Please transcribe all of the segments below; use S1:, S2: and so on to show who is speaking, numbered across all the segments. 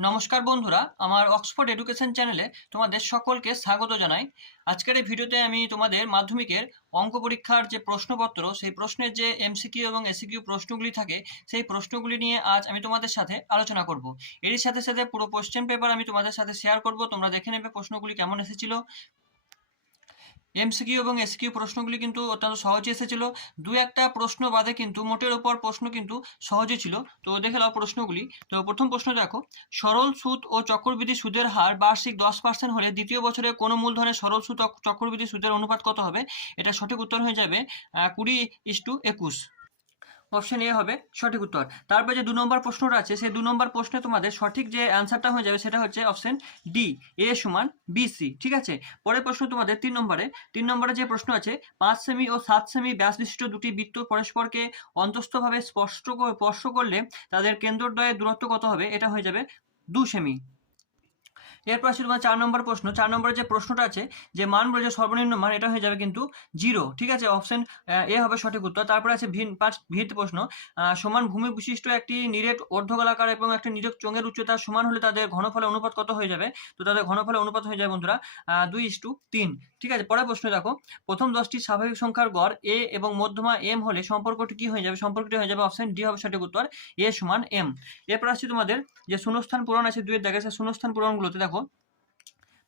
S1: নমস্কার বন্ধুরা, আমার অক্সফোর্ড এডুকেশন চ্যানেলে তোমাদের সকলকে স্বাগত জানাই। আজকের এই ভিডিওতে আমি তোমাদের মাধ্যমিকের অঙ্ক পরীক্ষার যে প্রশ্নপত্র, সেই প্রশ্নের যে এমসিকিউ এবং এসিকিউ প্রশ্নগুলি থাকে, সেই প্রশ্নগুলি নিয়ে আজ আমি তোমাদের সাথে আলোচনা করব। এরই সাথে সাথে পুরো কোশ্চেন পেপার আমি তোমাদের সাথে শেয়ার করব, তোমরা দেখে নেবে প্রশ্নগুলি কেমন এসেছিল। এমসিকিউ এবং এসকিউ প্রশ্নগুলি কিন্তু অত্যন্ত সহজে এসেছিল। দু একটা প্রশ্ন বাদে কিন্তু মোটের ওপর প্রশ্ন কিন্তু সহজে ছিল। তো দেখে নাও প্রশ্নগুলি। তো প্রথম প্রশ্ন দেখো, সরল সুদ ও চক্রবৃদ্ধি সুদের হার বার্ষিক দশ পার্সেন্ট হলে দ্বিতীয় বছরে কোনো মূলধনের সরল সুদ চক্রবৃদ্ধি সুদের অনুপাত কত হবে? এটা সঠিক উত্তর হয়ে যাবে কুড়ি ইস টু একুশ। অপশন এ হবে, সঠিক উত্তর। তারপরে যে দু নম্বর প্রশ্নটা আছে, সেই দু নম্বর প্রশ্নে তোমাদের সঠিক যে অ্যান্সারটা হয়ে যাবে, সেটা হচ্ছে অপশন ডি এ সমান বিসি ঠিক আছে? পরের প্রশ্ন তোমাদের তিন নম্বরে। তিন নম্বরে যে প্রশ্ন আছে, পাঁচ সেমি ও সাত সেমি ব্যাস বিশিষ্ট দুটি বৃত্ত পরস্পরকে অন্তস্থভাবে স্পষ্ট স্পর্শ করলে তাদের কেন্দ্রদ্বয়ের দূরত্ব কত হবে? এটা হয়ে যাবে দু সেমি। এরপর তোমার চার নম্বর প্রশ্ন। চার নম্বরের যে প্রশ্নটা আছে, যে মান বলেছে সর্বনিম্ন মান, এটা হয়ে যাবে কিন্তু জিরো। ঠিক আছে? অপশন এ হবে সঠিক উত্তর। তারপরে আছে ভিন, পাঁচ, ভিত প্রশ্ন। সমান ভূমি বিশিষ্ট একটি নিরেট অর্ধগোলাকার এবং একটি নিরেট চোঙের উচ্চতা সমান হলে তাদের ঘনফলের অনুপাত কত হয়ে যাবে? তো তাদের ঘনফলের অনুপাত হয়ে যাবে বন্ধুরা দুই ইস টু তিন। ঠিক আছে? পরের প্রশ্ন দেখো। প্রথম দশটি স্বাভাবিক সংখ্যার গড় এ এবং মধ্যমা এম হলে সম্পর্কটি কি হয়ে যাবে? সম্পর্কটি হয়ে যাবে অপশন ডি হবে সঠিক উত্তর। এ সমান এম। এরপর আসছে তোমাদের, যে শূন্যস্থান পূরণ আছে দুইয়ের দেখা যাচ্ছে শূন্যস্থান পূরণগুলোতে দেখো।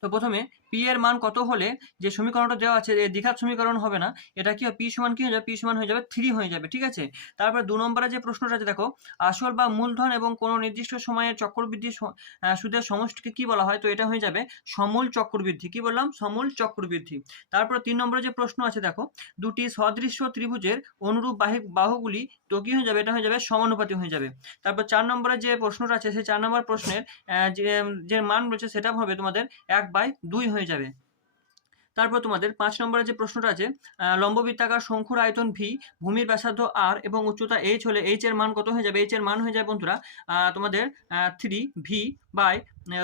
S1: তো প্রথমে পি এর মান কত হলে যে সমীকরণটা দেওয়া আছে দ্বিঘাত সমীকরণ হবে না, এটা কি পি সমান কি হয়ে যাবে? পি সমান হয়ে যাবে থ্রি হয়ে যাবে, ঠিক আছে? তারপরে দু নম্বরে যে প্রশ্নটা আছে, দেখো, আসল বা মূলধন এবং কোনো নির্দিষ্ট সময়ের চক্রবৃদ্ধি সুদের সমষ্টিকে কি বলা হয়? তো এটা হয়ে যাবে সমূল চক্রবৃদ্ধি, কি বললাম? সমূল চক্রবৃদ্ধি। তারপরে তিন নম্বরে যে প্রশ্ন আছে, দেখো, দুটি সদৃশ্য ত্রিভুজের অনুরূপ বাহিক বাহুগুলি তো কি হয়ে যাবে? এটা হয়ে যাবে সমানুপাতি হয়ে যাবে। তারপর চার নম্বরে যে প্রশ্নটা আছে, সেই চার নম্বর প্রশ্নের যে মান রয়েছে, সেটা হবে তোমাদের এক বাই দুই হয়ে যাবে। তারপর তোমাদের পাঁচ নম্বরের যে প্রশ্নটা আছে লম্ববৃত্তাকার শঙ্কুর আয়তন ভি ভূমির ব্যাসার্ধ আর এবং উচ্চতা এইচ হলে এইচ এর মান কত হয়ে যাবে? এইচ এর মান হয়ে যাবে বন্ধুরা তোমাদের থ্রি ভি বাই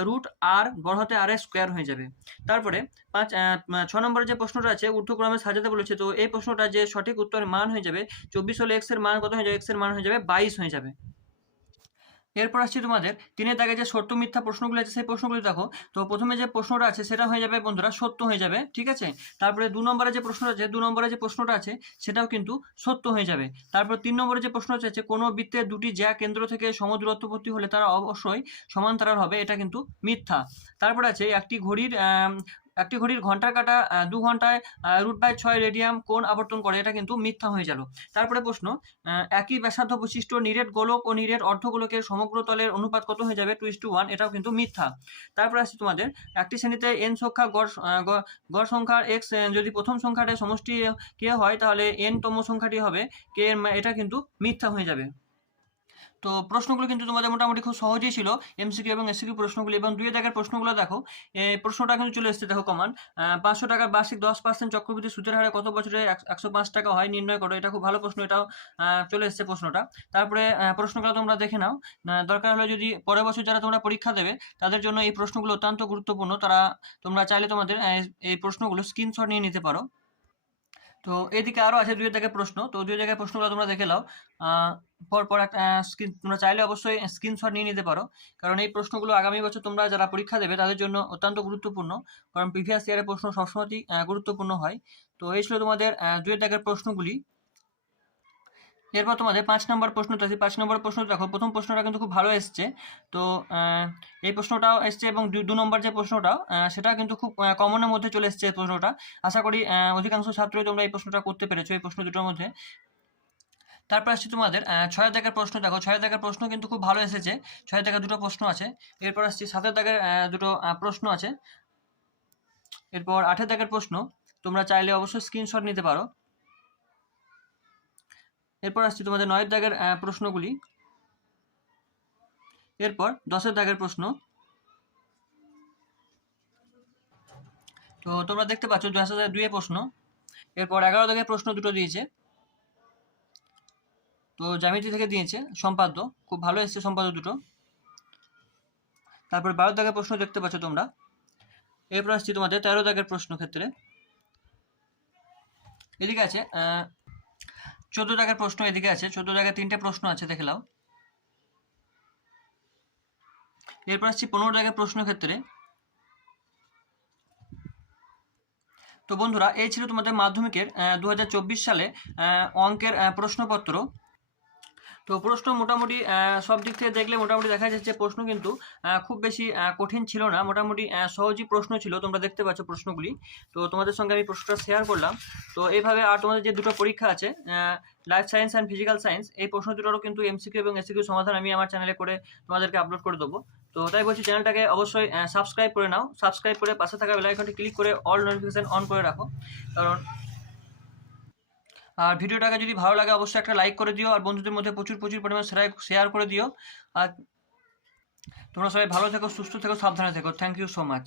S1: রুট আর বড় আর এর স্কোয়ার হয়ে যাবে। তারপরে পাঁচ ছ নম্বরে যে প্রশ্নটা আছে, ঊর্ধ্বক্রমে সাজাতে বলেছে, তো এই প্রশ্নটা যে সঠিক উত্তরের মান হয়ে যাবে, চব্বিশ হলে এক্সের মান কত হয়ে যাবে? এক্সের মান হয়ে যাবে বাইশ হয়ে যাবে। এরপর আসছি তোমাদের তিনের দাগে যে সত্য মিথ্যা প্রশ্নগুলো আছে, সেই প্রশ্নগুলো দেখো। তো প্রথমে যে প্রশ্নটা আছে, সেটা হয়ে যাবে বন্ধুরা সত্য হয়ে যাবে, ঠিক আছে? তারপরে দু নম্বরে যে প্রশ্নটা আছে, দু নম্বরে যে প্রশ্নটা আছে, সেটাও কিন্তু সত্য হয়ে যাবে। তারপর তিন নম্বরে যে প্রশ্ন আছে, কোনো বৃত্তের দুটি জ্যা কেন্দ্র থেকে সমদূরত্ববর্তী হলে তারা অবশ্যই সমান্তরাল হবে, এটা কিন্তু মিথ্যা। তারপর আছে একটি ঘড়ির একটি ঘড়ির ঘণ্টার কাটা দু ঘন্টায় রুট বাই ছয় রেডিয়াম কোণ আবর্তন করে, এটা কিন্তু মিথ্যা হয়ে গেল। তারপরে প্রশ্ন একই ব্যাসার্ধ বৈশিষ্ট্য নিরেট গোলক ও নিরেট অর্ধগোলকের সমগ্র তলের অনুপাত কত হয়ে যাবে? টু ইস টু ওয়ান এটাও কিন্তু মিথ্যা। তারপরে আসছে তোমাদের, একটি শ্রেণীতে এন সংখ্যা গড় গড় সংখ্যার এক্স যদি প্রথম সংখ্যাটা সমষ্টি কে হয়, তাহলে এন তম সংখ্যাটি হবে কে এটা কিন্তু মিথ্যা হয়ে যাবে। তো প্রশ্নগুলো কিন্তু তোমাদের মোটামুটি খুব সহজেই ছিল এমসিকিউ এবং এসসিকিউ প্রশ্নগুলি এবং দুই দাগের প্রশ্নগুলো দেখো। প্রশ্নটা কিন্তু চলে এসেছে, দেখো কমান পাঁচশো টাকার বার্ষিক দশ পার্সেন্ট চক্রবৃদ্ধি সুদের হারে কত বছরে একশো পাঁচ টাকা হয় নির্ণয় করো, এটা খুব ভালো প্রশ্ন, এটাও চলে এসেছে প্রশ্নটা। তারপরে প্রশ্নগুলো তোমরা দেখে নাও। দরকার হলে যদি পরের বছর যারা তোমরা পরীক্ষা দেবে, তাদের জন্য এই প্রশ্নগুলো অত্যন্ত গুরুত্বপূর্ণ। তারা, তোমরা চাইলে তোমাদের এই প্রশ্নগুলো স্ক্রিনশট নিয়ে নিতে পারো। তো এদিকে আরও আছে দুই জায়গায় প্রশ্ন। তো দুই জায়গায় প্রশ্নগুলো তোমরা দেখে নাও। পরপর পর পর একটা স্ক্রিন তোমরা চাইলে অবশ্যই স্ক্রিনশট নিয়ে নিতে পারো। কারণ এই প্রশ্নগুলো আগামী বছর তোমরা যারা পরীক্ষা দেবে, তাদের জন্য অত্যন্ত গুরুত্বপূর্ণ। কারণ প্রিভিয়াস ইয়ারের প্রশ্ন সবসময়ই গুরুত্বপূর্ণ হয়। তো এই ছিল তোমাদের দুই দাগের প্রশ্নগুলি। এরপর তোমাদের পাঁচ নম্বর প্রশ্নটা আছে। পাঁচ নম্বর প্রশ্ন দেখো, প্রথম প্রশ্নটা কিন্তু খুব ভালো এসছে। তো এই প্রশ্নটাও এসছে এবং দু- নম্বর যে প্রশ্নটাও সেটা কিন্তু খুব কমনের মধ্যে চলে এসছে প্রশ্নটা। আশা করি অধিকাংশ ছাত্রই তোমরা এই প্রশ্নটা করতে পেরেছ, এই প্রশ্ন দুটোর মধ্যে। তারপর আসছে তোমাদের ছয় দাগের প্রশ্ন। দেখো, ছয় দাগের প্রশ্ন কিন্তু খুব ভালো এসেছে। ছয় দাগের দুটো প্রশ্ন আছে। এরপর আসছে সাতের দাগের দুটো প্রশ্ন আছে। এরপর আঠের দাগের প্রশ্ন। তোমরা চাইলে অবশ্যই স্ক্রিনশট নিতে পারো। এরপর আসছি তোমাদের নয়ের দাগের প্রশ্নগুলি। এরপর দশের দাগের প্রশ্ন। তো তোমরা দেখতে পাচ্ছ দু হাজার দুইয়ে প্রশ্ন। এরপর এগারো দাগের প্রশ্ন দুটো দিয়েছে। তো জ্যামিতি থেকে দিয়েছে সম্পাদ্য। খুব ভালো এসছে সম্পাদ্য দুটো। তারপর বারো দাগের প্রশ্ন দেখতে পাচ্ছ তোমরা। এরপর আসছি তোমাদের তেরো দাগের প্রশ্ন ক্ষেত্রে। এদিকে আছে চোদ্দ টাকার প্রশ্ন এদিকে আছে, চোদ্দ জায়গায় তিনটে প্রশ্ন আছে, দেখে নাও। এরপর আসছি পনেরো দাগের প্রশ্ন ক্ষেত্রে। তো বন্ধুরা, এই ছিল তোমাদের মাধ্যমিকের দু হাজার চব্বিশ সালে অঙ্কের প্রশ্নপত্র। তো প্রশ্ন মোটামুটি সব দিক থেকে দেখলে মোটামুটি দেখা যাচ্ছে প্রশ্ন কিন্তু খুব বেশি কঠিন ছিল না। মোটামুটি সহজই প্রশ্ন ছিল, তোমরা দেখতে পাচ্ছ প্রশ্নগুলি। তো তোমাদের সঙ্গে আমি প্রশ্নটা শেয়ার করলাম। তো এইভাবে আর তোমাদের যে দুটো পরীক্ষা আছে life science and physical science এই প্রশ্ন দুটোরও কিন্তু এমসিকিউ এবং এসিকিউ সমাধান আমি আমার চ্যানেলে করে তোমাদেরকে আপলোড করে দেবো। তো তাই বলছি চ্যানেলটাকে অবশ্যই সাবস্ক্রাইব করে নাও। সাবস্ক্রাইব করে পাশে থাকা বেল আইকনটি ক্লিক করে অল নোটিফিকেশন অন করে রাখো। কারণ আর ভিডিওটাকে যদি ভালো লাগে, অবশ্যই একটা লাইক করে দিও, আর বন্ধুদের মধ্যে প্রচুর প্রচুর পরিমাণে শেয়ার করে দিও। আর তোমরা সবাই ভালো থেকো, সুস্থ থেকো, সাবধানে থেকো। Thank you so much